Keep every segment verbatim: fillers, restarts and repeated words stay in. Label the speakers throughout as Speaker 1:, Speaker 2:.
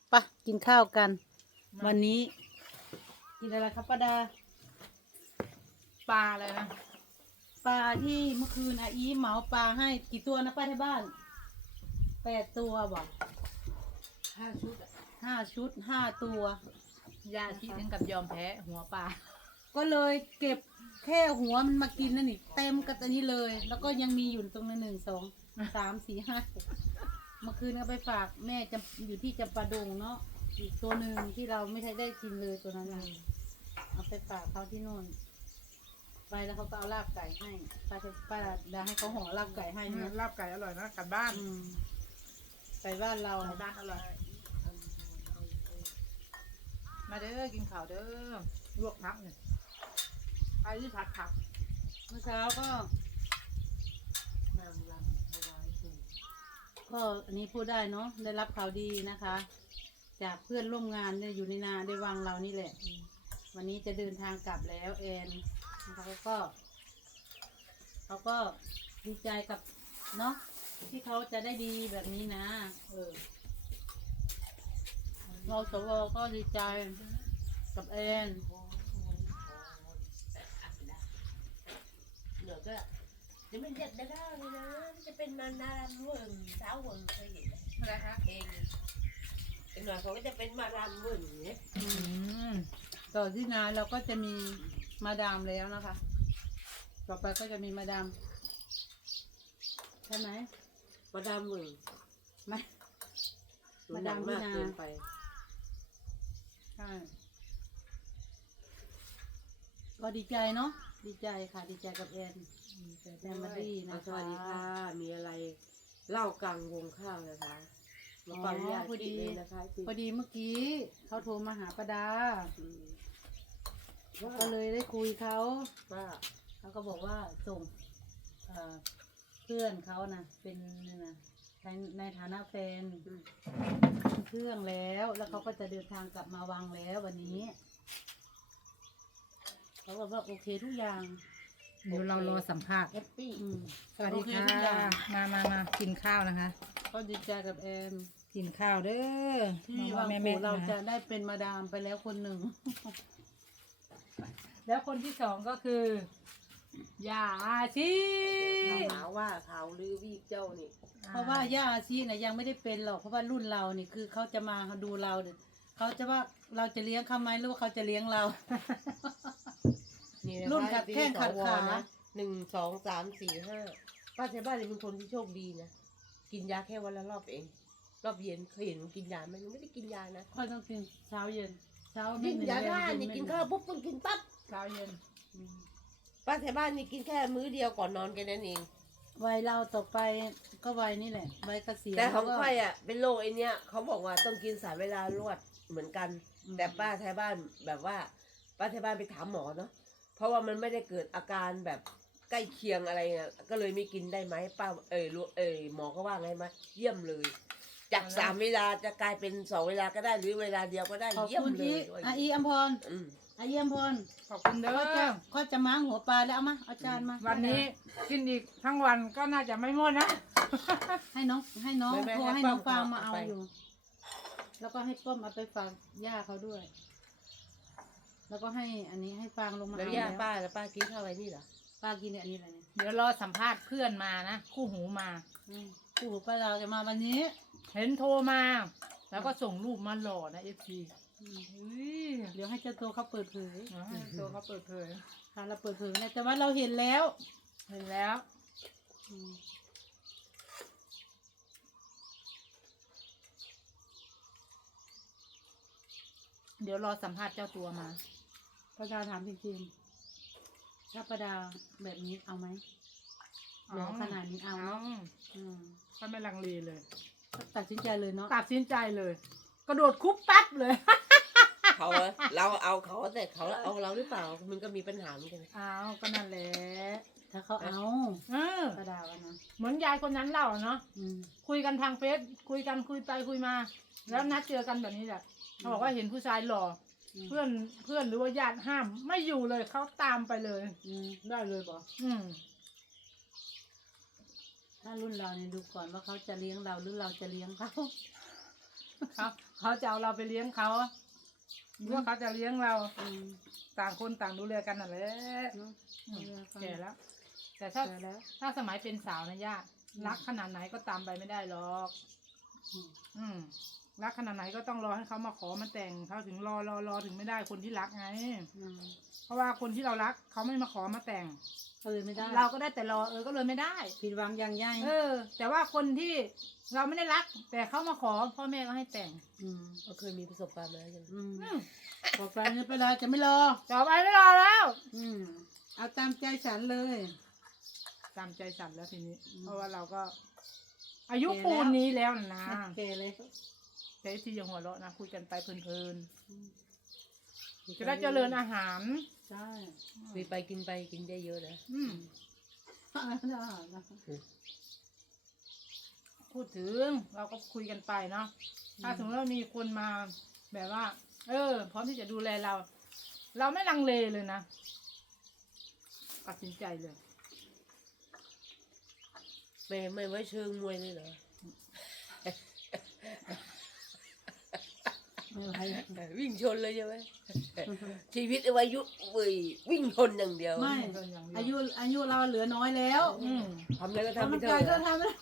Speaker 1: ไปะกินข้าวกัน วันนี้กินอะไรครับป้าดา
Speaker 2: ปลาอะไรนะ
Speaker 1: ปลาที่เมื่อคืนอาอีเหมาปลาให้กี่ตัวนะป้าที่บ้านแปดตัวบอก
Speaker 2: ห้าชุดอะ
Speaker 1: ห้าชุดห้าตัวย
Speaker 2: าชีถึงกับยอมแพ้หัวปลา
Speaker 1: ก็เลยเก็บแค่หัวมันมากินนั่นนี่เต็มกระตันนี้เลย แล้วก็ยังมีอยู่ตรงนั้นหนึ่งสองสามสี่ห้าเมื่อคืนก็ไปฝากแม่จะอยู่ที่จำปาดงเนาะอีกตัวหนึ่งที่เราไม่ได้ได้กินเลยตัวนั้นนะเอาไปฝากเขาที่นู่นไปแล้วเขาก็เอาลาบไก่ให้ป้าจะป้าดาให้เขาห่อลาบไก่ให้เนี่ย
Speaker 2: ลาบไก่อร่อยนะกลับบ้าน
Speaker 1: อืมไก่บ้านเรา
Speaker 2: ไก่บ้านอร่อยมาเด้อกินข้าวเด้อลวกผักเนี่ยใครที่ผัดผัก
Speaker 1: เมื่อเช้าก็ก็อันนี้พูดได้เนาะได้รับข่าวดีนะคะ จากเพื่อนร่วมงานเนี่ยอยู่ในนาได้วังเรานี่แหละ วันนี้จะเดินทางกลับแล้วแอนนะคะเขาก็เขาก็ดีใจกับเนาะที่เขาจะได้ดีแบบนี้นะเออเราสวก็ดีใจกับแอน
Speaker 3: เดี๋ยวก็เดี๋ยวมันเด็กได้แล้วเลยนะจะเป็นมานารำเวิร์นสาวเวิร์นเคยเห็นไหม
Speaker 2: อะไรคะ
Speaker 3: เองอีกหน่อยเขาก็จะเป็นมารำเวิร์นอย่างเงี้ย
Speaker 2: อืม
Speaker 1: ต่อที่นาเราก็จะมีมาดามแล้วนะคะ ต่อไปก็จะมีมาดามใช่ไหม
Speaker 3: มาดำเวิร์น
Speaker 1: ไหม มาดามที่นา
Speaker 3: เกินไป
Speaker 1: ใช่ก็ดีใจเนาะดีใจค่ะดีใจกับแอนแอนมาดีนะ
Speaker 3: อ่ะ
Speaker 1: คะ
Speaker 3: สวัสดีค่ะมีอะไรเล่ากลางวงข้าวนะคะมาฟังญาติเลยนะคะที่
Speaker 1: พอดีเมื่อกี้เขาโทรมาหาป้าดา
Speaker 3: อืม
Speaker 1: ก็เลยได้คุยเขา
Speaker 3: ว่า
Speaker 1: เขาก็บอกว่าส่งเอ่อเพื่อนเขานะเป็นนี่นะในในฐานะแฟน
Speaker 3: อืม
Speaker 1: เครื่องแล้วแล้วเขาก็จะเดินทางกลับมาวังแล้ววันนี้เขาบอกว่าโอเคทุกอย่าง
Speaker 2: เดี๋ยวเรารอสัมภาษณ์
Speaker 3: แฮปปี้
Speaker 1: อืม
Speaker 2: สวัสดี
Speaker 1: โอเค
Speaker 2: ค่ะ
Speaker 1: ทุกอย่าง
Speaker 2: มามามากินข้าวนะคะ
Speaker 1: ก็ดีใจกับแอน
Speaker 2: กินข้าวเด้อ
Speaker 1: ที่
Speaker 2: น้
Speaker 1: วั
Speaker 2: อง
Speaker 1: ง
Speaker 2: ๆแม่
Speaker 1: ปู่
Speaker 2: ๆ
Speaker 1: เรา
Speaker 2: นะ
Speaker 1: จะ
Speaker 2: คะ
Speaker 1: ได้เป็นมาดามไปแล้วคนหนึ่ง
Speaker 2: แล้วคนที่สองก็คือยาชี
Speaker 3: หาว่าข่าวลือวีกเจ้านี่
Speaker 1: เพราะว่าย่าอาชีนะยังไม่ได้เป็นหรอกเพราะว่ารุ่นเรานี่คือเขาจะมาดูเราเนี่ยเขาจะว่าเราจะเลี้ยงเขาไหมหรือว่าเขาจะเลี้ยงเรา
Speaker 3: นี่นะ
Speaker 1: รุ่น
Speaker 3: คะ
Speaker 1: ขัดแข้งขัดขา
Speaker 3: นะหนึ่งสองสามสี่ห้าป้าชาวบ้านเนี่ยเป็นคนที่โชคดีนะกินยาแค่วันละรอบเอง รอบเย็นเคยเห็นมันกินยาไหมมันไม่ได้กินยานะ
Speaker 1: ค่อยต้องกินเช้าเย็นเช้า
Speaker 3: กินยา
Speaker 1: เย็
Speaker 3: บ้านนี่
Speaker 1: เย็
Speaker 3: กินข้าวปุ๊บต้องกินปั๊บ
Speaker 2: เช้าเย็น
Speaker 1: อืม
Speaker 3: ป้าชาวบ้านนี่กินแค่มื้อเดียวก่อนนอนแค่นั้นเอง
Speaker 1: วัยเราต่อไปก็วัยนี่แหละวัยเกษียณ
Speaker 3: แต่ของ
Speaker 1: ล้วก็
Speaker 3: ค่อยอ่ะเป็นโรคไอเนี้ยเขาบอกว่าต้องกินสายเวลารวดเหมือนกัน
Speaker 1: อืม
Speaker 3: แต่ป้าชาวบ้านแบบว่า ป้าชาวบ้านไปถามหมอเนาะเพราะว่ามันไม่ได้เกิดอาการแบบใกล้เคียงอะไรเงี้ยก็เลยไม่กินได้ไหมป้าเออรู้เออหมอก็ว่าไงไหมเยี่ยมเลย จากสามเวลาจะกลายเป็นสองเวลาก็ได้หรือเวลาเดียวก็ได้
Speaker 1: ขอบ
Speaker 3: เยี่ยม
Speaker 1: คุณ
Speaker 3: เล
Speaker 1: อี
Speaker 3: ย
Speaker 1: อาอีอัมพร
Speaker 3: อืม
Speaker 1: อาอีอัมพร
Speaker 2: ขอบคุณเด้
Speaker 1: ก็จะ
Speaker 2: อ
Speaker 1: ก็จะม้างหัวปลาแล้วเอามาเอาจานมา
Speaker 2: วันนี้กินอีกทั้งวันก็น่าจะไม่หมดนะ
Speaker 1: ให้น้องให้น้อง
Speaker 3: ไม่ไม่
Speaker 1: โทร
Speaker 3: ให้
Speaker 1: ให้
Speaker 3: ป้อม
Speaker 1: น้องฟางมา
Speaker 3: เอา
Speaker 1: เอา
Speaker 3: ไป
Speaker 1: อยู่ แล้วก็ให้ป้อมเอาไปฝากย่าเขาด้วย แล้วก็ให้อันนี้ให้ฟางลงมา
Speaker 3: แล้ว
Speaker 1: เอา
Speaker 3: ย่า
Speaker 1: แล้ว
Speaker 3: ป้าแล้วป้ากินข้าวอะไรนี่เหรอ
Speaker 1: ป้ากินเนี่ยอันนี้อะไรเนี่ย
Speaker 2: เดี๋ยวรอสัมภาษณ์เพื่อนมานะคู่หูมา
Speaker 1: อืมคู่หูป้าเราจะมาวันนี้
Speaker 2: เห็นโทรมา แล้วก็ส่งรูปมาหล่อนะเอฟซี
Speaker 1: อืม
Speaker 2: อุ้ย
Speaker 1: เดี๋ยวให้เจ้าตัวเขาเปิดเผย
Speaker 2: ให้ตัวเขาเปิดเผย
Speaker 1: ค่ะเราเปิดเผยนะแต่ว่าเราเห็นแล้ว
Speaker 2: เห็นแล้ว
Speaker 1: อืม
Speaker 2: เดี๋ยวรอสัมภาษณ์เจ้าตัวมา
Speaker 1: ป้าดาถามจริงๆถ้าป้าดาแบบนี้เอาไหมหล่อขนาดนี้เอา
Speaker 2: เอา
Speaker 1: เนาะอืม
Speaker 2: ก็ไม่ลังเลเลย
Speaker 1: ก็ตัดสินใจเลยเนาะ
Speaker 2: ตัดสินใจเลย กระโดดคุบปั๊บเลย
Speaker 3: เขาเราเอาเขาแต่เขาเอาเราหรือเปล่ามันก็มีปัญหาเหมือนกัน
Speaker 2: เอาก็นั่นแหละ
Speaker 1: ถ้าเขาเอา
Speaker 2: เออ
Speaker 1: ป้าดาว่านะ
Speaker 2: เหมือนยายคนนั้นเล่าเนาะ
Speaker 1: อืม
Speaker 2: คุยกันทางเฟซคุยกันคุยไปคุยมา แล้วนัดเจอกันแบบนี้แหละเขาบอกว่าเห็นผู้ชายหล่อ
Speaker 1: อืม
Speaker 2: เพื่อนเพื่อนหรือว่าญาติห้ามไม่อยู่เลยเขาตามไปเลย
Speaker 1: อืมได้เลยบอก
Speaker 2: อืม
Speaker 1: ถ้ารุ่นเราเนี่ยดูก่อนว่าเขาจะเลี้ยงเราหรือเราจะเลี้ยงเขา
Speaker 2: เขาเขาจะเอาเราไปเลี้ยงเขาหรือว่าเขาจะเลี้ยงเรา
Speaker 1: อืม
Speaker 2: ต่างคนต่างดูแลกันน่ะแหละ
Speaker 1: เนาะ
Speaker 2: อืมแก่แล้ว แต่ถ้า
Speaker 1: แก่แล้ว
Speaker 2: ถ้าสมัยเป็นสาวนะย่า
Speaker 1: อืม
Speaker 2: รักขนาดไหนก็ตามไปไม่ได้หรอก
Speaker 1: อืม
Speaker 2: อืมรักขนาดไหนก็ต้องรอให้เขามาขอมาแต่งเขาถึงรอรอรอถึงไม่ได้คนที่รักไง
Speaker 1: อืม
Speaker 2: เพราะว่าคนที่เรารักเขาไม่มาขอมาแต่ง
Speaker 1: ก็เลยไม่ได้
Speaker 2: เราก็ได้แต่รอเออก็เลยไม่ได้
Speaker 1: ผิดหวังอย่างใหญ่
Speaker 2: เออ แต่ว่าคนที่เราไม่ได้รัก แต่เขามาขอพ่อแม่ก็ให้แต่ง
Speaker 1: อืม
Speaker 3: ก็เคยมีประสบการณ์มาแล้วใช่ไหม
Speaker 1: อืม
Speaker 2: อืม
Speaker 1: พอไปไม่เป็นไรจะไม่รอ
Speaker 2: ต่อไปไม่รอแล้ว
Speaker 1: อืม เอาตามใจฉันเลย
Speaker 2: ตามใจสั่นแล้วทีนี้
Speaker 1: อืม
Speaker 2: เพราะว่าเราก็ อายุ
Speaker 1: แก่แล้ว
Speaker 2: ปูนนี้แล้วนะ
Speaker 1: โอเคเลย
Speaker 2: แต่ที่ยังหัวเราะนะคุยกันไปเพลิน
Speaker 1: อืม
Speaker 2: ๆจะได้เจริญอาหาร
Speaker 1: ใช่
Speaker 3: คุยไปกินไปกินได้เยอะนะ
Speaker 2: อืม
Speaker 1: ได้นะ
Speaker 2: พูดถึงเราก็คุยกันไปเนาะถ้าสมมติว่ามีคนมาแบบว่า เออ พร้อมที่จะดูแลเรา เราไม่ลังเลเลยนะตัดสินใจเลย
Speaker 3: ไม่ไม่ไว้เชิงมวยเลยเหรอ
Speaker 1: ไม่ไหว
Speaker 3: วิ่งชนเลยใช่ไหม ชีวิตเอาไว้ยุเว้ยวิ่งชนอย่างเดียว
Speaker 1: ไม่ อายุอายุเราเหลือน้อยแล้ว
Speaker 2: อืม
Speaker 3: ทำอะไรก็
Speaker 1: ทำ
Speaker 3: ทำไป
Speaker 1: มัน
Speaker 3: เถ
Speaker 1: ใจก็
Speaker 3: อะ
Speaker 1: ทำแล้ว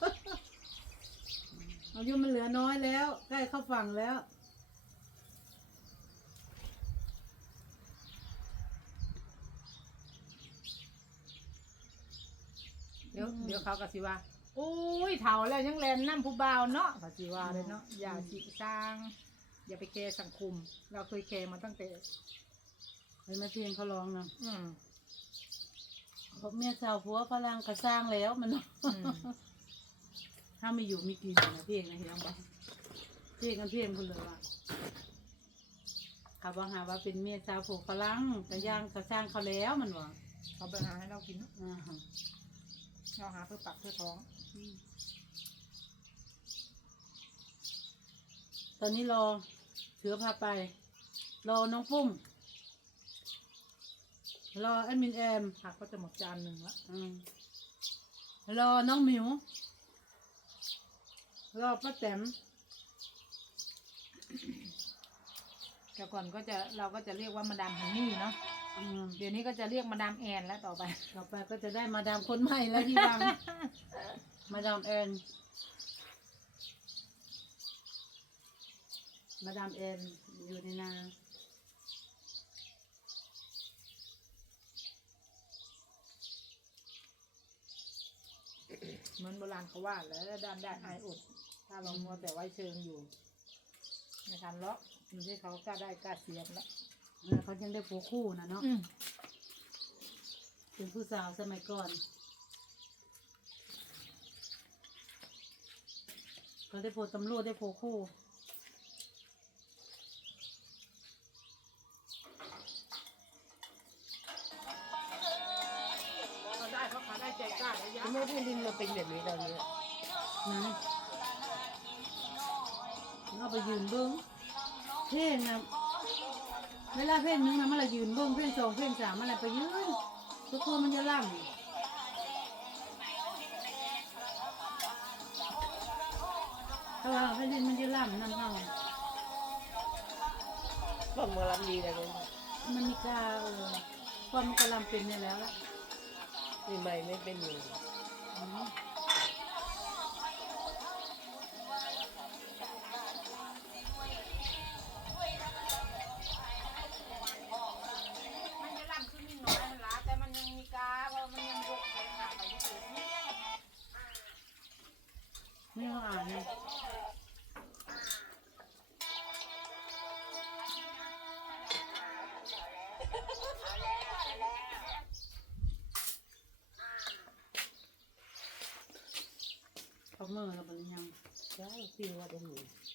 Speaker 1: อายุมันเหลือน้อยแล้ว ใกล้เข้าฝั่งแล้ว
Speaker 2: เดี๋ยวเดี๋ยวเขาก็สิว่าอุ้ยเฒ่าแล้วยังแลนน้ำผู้บ่าวเนาะก็สิว่าเลยเนาะอย่าสิสร้าง อย่าไปแคร์สังคม เราเคยแคร์มาตั้งแต่
Speaker 1: เห็นไหมเพียงเขาร้องนะ
Speaker 2: อืม
Speaker 1: เพราะเมียสาวผัวพลังกระสร้างแล้วมัน
Speaker 2: อืม
Speaker 1: ถ้าไม่อยู่มีกินนะเพียงนะเฮียงบอกเพียงกันเพียงคนเลยว่าเขาบอกหาว่าเป็นเมียสาวผัวพลังกระย่างกระสร้างเขาแล้วมันว่า
Speaker 2: เขาไปหาให้เรากินเนอะ
Speaker 1: อ่าฮะ
Speaker 2: เราหาเพื่อปากเพื่อท้อง
Speaker 1: อืมตอนนี้รอเสือพาไป รอน้องปุ้ม รอแอดมินแอม
Speaker 2: ผักก็จะหมดจานหนึ่งละ
Speaker 1: อืมรอน้องหมิว รอป้าแตม
Speaker 2: แต่ก่อนก็จะเราก็จะเรียกว่ามาดามฮันนี่เนาะ
Speaker 1: อืม
Speaker 2: เดี๋ยวนี้ก็จะเรียกมาดามแอนแล้วต่อไป
Speaker 1: ต่อไปก็จะได้มาดามคนใหม่แล้วที่วัง มาดามแอน มาดามแอนอยู่ในนา
Speaker 2: เหมือนโบราณเขาว่าแล้วด้านได้อายอด ถ้าเรามัวแต่ไว้เชิงอยู่ในการเลาะมันที่เขากล้าได้กล้าเสียบแล้ว
Speaker 1: เออเขายังได้ผัวคู่นะเนาะ
Speaker 2: อืม
Speaker 1: เป็นผู้สาวสมัยก่อน เขาได้ผัวตำรวจได้ผัวคู่
Speaker 2: เขาได้เขาขาได้ใจกล้าแล้วยะ
Speaker 3: ทำไมแผ่นดินมาเป็นแบบนี้ตอนนี้
Speaker 1: นะเอาไปยืนเบิ้งเพลงนะเวลาเพลงนึงนะมันละยืนเบิ้งเพลงสองเพลงสามมันละไปยืนทุกคนมันจะล่ำถ้าว่าเพลงมันจะล่ำนั่นเท่า
Speaker 3: ฟังหมาลำดีแต่เลย
Speaker 1: มันมีกาเออความมันกำลังเป็นเนี่ยแล้วล่ะ
Speaker 3: ใหม่ๆไม่เป็นอยู่
Speaker 1: อืม
Speaker 2: มันจะล่ำขึ้นนิดหน่อยมันล้าแต่มันยังมีกาเพราะมันยังยกแขนขาไปที่สูง
Speaker 1: ไม่ต้องอ่านเลยเขาเมื่อเราเป็นยัง
Speaker 3: ใช่พี่ว่าจะหนู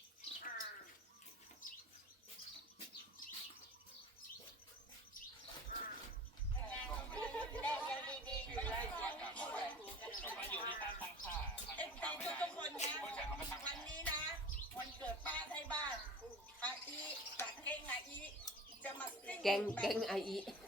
Speaker 4: เอฟซีทุกๆคนนะวันนี้นะวันเกิดป้าไทยบ้านอาอีกับเก้งอาอีจะมาซิ่ง
Speaker 3: แกงแกงไออี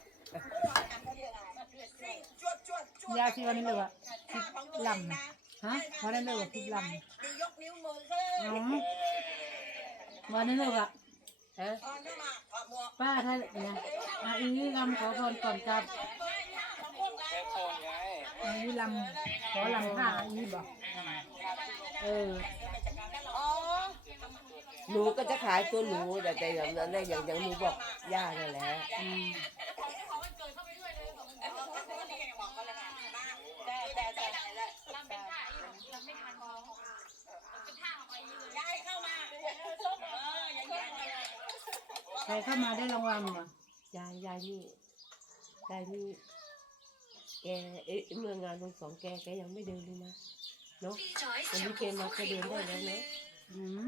Speaker 4: ซิ่งจวดจวดจวด
Speaker 2: ยาชีวันนี้เลยอะ
Speaker 4: ท่าของตัวเองนะ
Speaker 1: ฮะ
Speaker 2: เพราะนั่นเลยว่าคลิปลำ
Speaker 4: ดียกนิ้วมือขึ้น
Speaker 1: อ๋อวันนั้นเลยว่ะ
Speaker 3: ฮะ
Speaker 4: ตอนเข้ามาขอบัว
Speaker 1: ป้าถ้าเนี่ยอาอีรำขอพรก่อนกลับ
Speaker 2: อันนี้ลำขอลำผ้าอันนี้บอก
Speaker 1: เออ
Speaker 4: อ๋อ
Speaker 3: หนูก็จะขายตัวหนูแต่แต่อย่างนั้นได้อย่างอย่างหนูบอกย่านั่นแหละ
Speaker 1: อืม
Speaker 4: แต่แต่แต่ลำเป็นท่าลำไม่ทันเป็นท่าของไอ้ยายเข้ามาเอออย่างนี้
Speaker 1: ใครเข้ามาได้รางวัลเหรอย
Speaker 3: ายยายนี่ยายนี่แกเอ๊ะเมื่องานวงสองแกแกยังไม่เดินเลยนะเนาะวันนี้แกมาแกเดินได้แล้วนะ
Speaker 1: อืม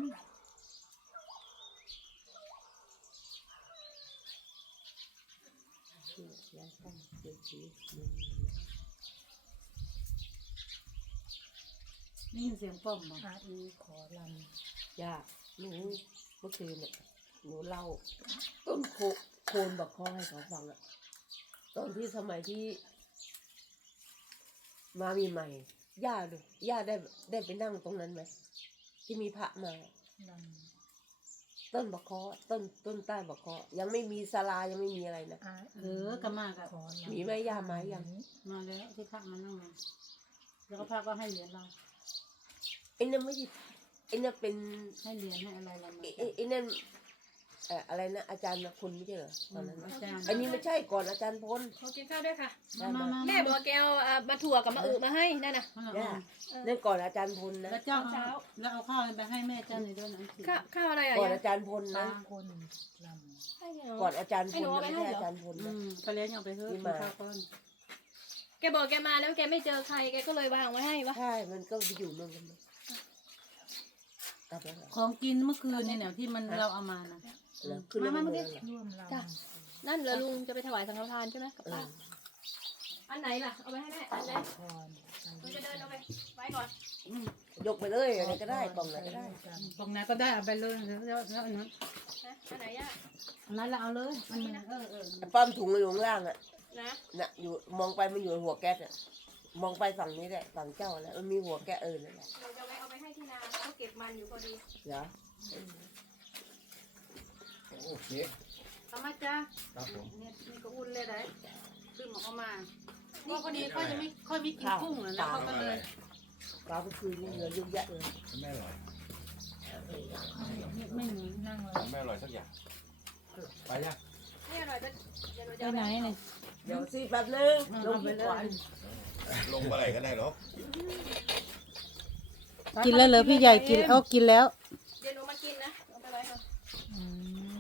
Speaker 3: ยายตั้งเดี๋ยวสี
Speaker 1: นี่ยินเสียงป้อมเหรอ
Speaker 2: อาอีขอล
Speaker 3: ย่าหนูเมื่อคืนเนี่ยหนูเล่าต้นโคโคนบอกข้อให้เขาฟังอะตอนที่สมัยที่ มามีใหม่ย่าดูย่าได้ได้ไปนั่งตรงนั้นไหมที่มีพระมา
Speaker 2: ำล
Speaker 3: ต้นบะเคาะต้นต้นใต้บะเคาะยังไม่มีศาลายังไม่มีอะไรนะ
Speaker 2: ำอา
Speaker 1: เออกะมากอะ
Speaker 2: ขอลำ
Speaker 3: มีไหมย่าไหมยัง
Speaker 1: มาแล้วที่พักมันนั่งมาแล้วก็พักก็ให้เหรียญเรา
Speaker 3: ไอ้นั่นไม่ใช่ไอ้นั่นเป็น
Speaker 1: ให้เหรียญให้อะไรเรามา
Speaker 3: ไอ้ไอ้ไอ้นั่นเอ่ออะไรนะอาจารย์คุณไม่ใช่เหรอตอนนั้นนะ
Speaker 1: อาจารย์
Speaker 3: อันนี้ไม่ใช่ก่อนอาจารย์พล
Speaker 5: ขอกินข้าวด้วยค่ะ
Speaker 1: มามามา
Speaker 5: แม่บอกแกเอาอ่ามาถั่วกับมะอึมาให้นั่นน่ะ
Speaker 1: มา
Speaker 3: ย่า
Speaker 1: มา
Speaker 3: นั่นก่อนอาจารย์พลนะ
Speaker 1: แล้วเจ้าเอาแล้วเอาข้าวไปให้แม่เจ้าหน่อยด้วยนะ
Speaker 5: ข้าวข้าวอะไรอ่ะ
Speaker 3: ก่อน
Speaker 5: ยาย
Speaker 3: อาจารย์พลนะ
Speaker 2: คนล
Speaker 5: ให้เหรอ
Speaker 3: ก่อนอาจารย์พ
Speaker 5: ให้
Speaker 3: ล
Speaker 5: หนูเอา
Speaker 3: นะ
Speaker 5: ไป
Speaker 3: ไม่
Speaker 5: ให้
Speaker 3: ใช่
Speaker 5: เหรอ
Speaker 3: อาจารย์พล
Speaker 1: อื
Speaker 3: นะ
Speaker 1: มไปเลี้ยงยังไปเถอะ
Speaker 3: นี่
Speaker 1: กิน
Speaker 3: มา
Speaker 1: ข้าวก่อน
Speaker 5: แกบอกแกมาแล้วแกไม่เจอใครแกก็เลยวางไว้ให้วะ
Speaker 3: ใช่มันก็ไปอยู่เมืองกันนะกลับแล้วเหรอ
Speaker 1: ของกินเมื่อคืนนี่เนี่ยที่มันเราเอามานะ
Speaker 3: เหรอขึ้นแล้ว
Speaker 1: มา
Speaker 3: ไม่
Speaker 1: มา
Speaker 3: เมื
Speaker 1: มา
Speaker 3: อง
Speaker 1: ดิ
Speaker 3: เหรอ
Speaker 2: ำร่วมล
Speaker 5: จ้ะนั่นเหรอลุงจะไปถวายสังฆทานใช่ไหมกับ
Speaker 3: เอ
Speaker 5: ป้า
Speaker 3: อ
Speaker 5: อันไหนล่ะเอาไปให้แม่อันไหน
Speaker 2: ำพร
Speaker 5: หนูจะเดินเอาไปไว้ก่อน
Speaker 1: อืม
Speaker 3: ยกไปเลยอะไรก็ได้กล่องไหนก็ได้
Speaker 1: ตรงไหนก็ได้เอาไปเลยแล้วแล้วแล้วอันนั้น
Speaker 5: นะอันไหนย่า
Speaker 1: อันนั้นเราเอาเลยมันเออเออ
Speaker 3: ป้อมถุงอยู่ข้างล่างอ่ะ
Speaker 5: นะ
Speaker 3: น่ะอยู่มองไปมันอยู่หัวแก๊สอ่ะมองไปฝั่งนี้แหละฝั่งเจ้าแล้วมันมีหัวแก๊สเออนั่นแหละ
Speaker 5: เราจะไปเอาไปให้ที่นาเขาเก็บมันอยู่พอดี
Speaker 3: เหรอ
Speaker 6: โอเค
Speaker 1: เอามาจ้า
Speaker 6: ครับผม
Speaker 1: เนี่ยนี่ก็อุ่นเลยได้ซื้อหมอเข้ามาเพราะพอดีเขาจะไม่ค่อยไม่กินกุ้งอ่ะแล้วเขาก็เลย
Speaker 3: ปลาก็คือนี่เหลือเยอะแยะเลย
Speaker 6: ไม่อร่อย
Speaker 1: ไม่หนี
Speaker 2: นั่งเลย
Speaker 6: ไม่อร่อยสักอย่าง ไปยัง
Speaker 5: นี่อร่อยจะเดี๋ยวหนู
Speaker 1: ไป
Speaker 5: จะเอา
Speaker 1: ไหน
Speaker 5: ไป
Speaker 1: เนี่ย
Speaker 3: เดี๋ยวสิแป๊บนึงลงไปก่อน
Speaker 6: ลงเมื่อไหร่ก็ได้หรอก
Speaker 1: กินแล้วเหรอพี่ใหญ่กินเอากินแล้ว
Speaker 5: เดี๋ยวหนูมากินนะเอาไปไว้ก่อน
Speaker 2: อืม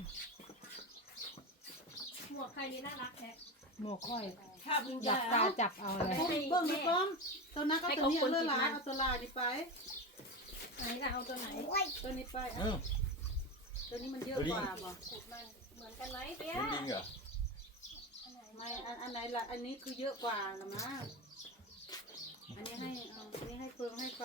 Speaker 5: หมวกใครนี่น่ารักแท้
Speaker 2: หมวกค่อย
Speaker 3: ถ้ามึง
Speaker 2: หลับตาจับเอาเลย
Speaker 1: เบิ้งเบิ้งนะป้อมตัวนั้นก็ตัวนี้เอาเลือดหลายเอาตัวลายนี่ไป
Speaker 5: ไหนล่ะเอาตัวไหน
Speaker 1: ตัวนี้ไป
Speaker 6: เอ้า
Speaker 1: ตัวนี้มันเยอะกว่าบ่
Speaker 5: ขุดมันเหมือนกันไหมเปี้ย
Speaker 6: เป็นลิงเหรอ
Speaker 1: ไม่อันอันไหนล่ะอันนี้คือเยอะกว่าละมั้งอันนี้ให้เอาอันนี้ให้เฟืองให้